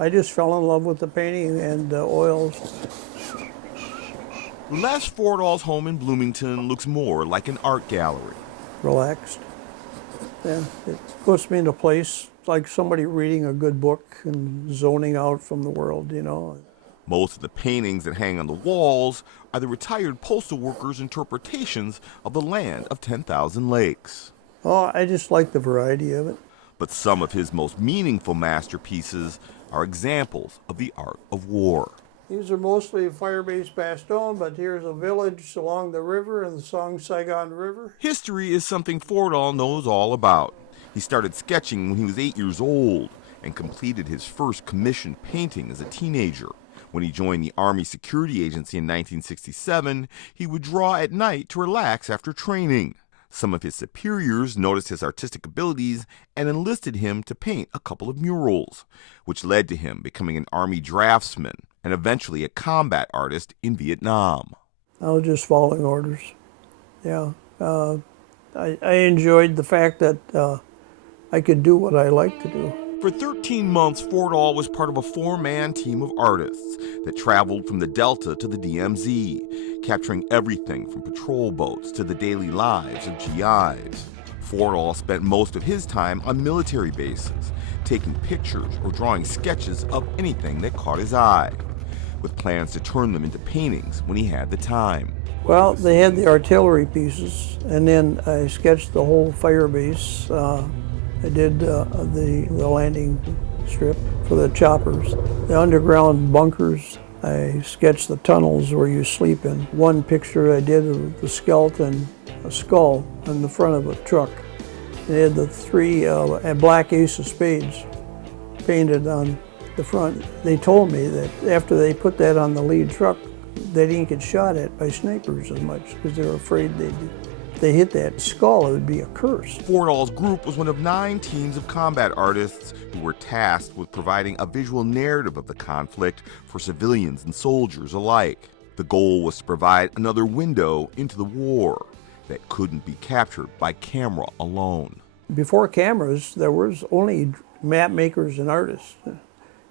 I just fell in love with the painting and oils. Les Fordahl's home in Bloomington looks more like an art gallery. Relaxed. And it puts me in a place like somebody reading a good book and zoning out from the world, you know. Most of the paintings that hang on the walls are the retired postal workers' interpretations of the land of 10,000 lakes. Oh, I just like the variety of it. But some of his most meaningful masterpieces are examples of the art of war. These are mostly fire-based pastel, but here's a village along the river in the Song-Saigon River. History is something Fordahl knows all about. He started sketching when he was 8 years old and completed his first commissioned painting as a teenager. When he joined the Army Security Agency in 1967, he would draw at night to relax after training. Some of his superiors noticed his artistic abilities and enlisted him to paint a couple of murals, which led to him becoming an Army draftsman and eventually a combat artist in Vietnam. I was just following orders. Yeah. I enjoyed the fact that I could do what I like to do. For 13 months, Fordahl was part of a 4-man team of artists that traveled from the Delta to the DMZ, capturing everything from patrol boats to the daily lives of GIs. Fordahl spent most of his time on military bases, taking pictures or drawing sketches of anything that caught his eye, with plans to turn them into paintings when he had the time. Well, they had the artillery pieces, and then I sketched the whole fire base. I did the landing strip for the choppers. The underground bunkers, I sketched the tunnels where you sleep in. One picture I did of the skeleton, a skull on the front of a truck. They had the 3 black ace of spades painted on the front. They told me that after they put that on the lead truck, they didn't get shot at by snipers as much because they were afraid they hit that skull, it would be a curse. Fordahl's group was one of 9 teams of combat artists who were tasked with providing a visual narrative of the conflict for civilians and soldiers alike. The goal was to provide another window into the war that couldn't be captured by camera alone. Before cameras, there was only map makers and artists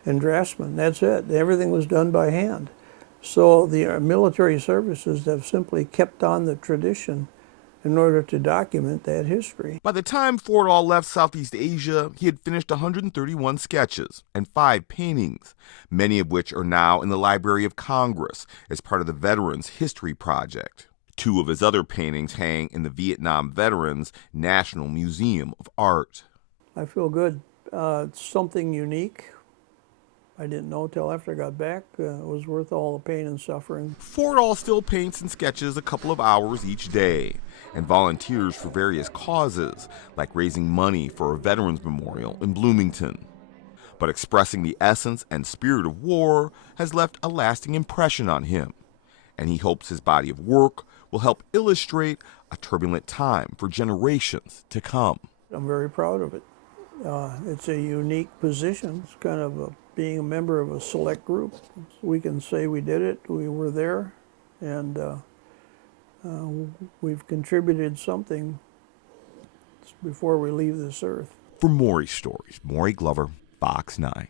and draftsmen. That's it. Everything was done by hand. So the military services have simply kept on the tradition in order to document that history. By the time Fordahl left Southeast Asia, he had finished 131 sketches and 5 paintings, many of which are now in the Library of Congress as part of the Veterans History Project. 2 of his other paintings hang in the Vietnam Veterans National Museum of Art. I feel good. It's something unique. I didn't know till after I got back it was worth all the pain and suffering. Fordahl still paints and sketches a couple of hours each day and volunteers for various causes, like raising money for a veterans memorial in Bloomington. But expressing the essence and spirit of war has left a lasting impression on him, and he hopes his body of work will help illustrate a turbulent time for generations to come. I'm very proud of it. It's a unique position. It's kind of being a member of a select group. We can say we did it, we were there, and we've contributed something before we leave this earth. For Maury Stories, Maury Glover, Fox 9.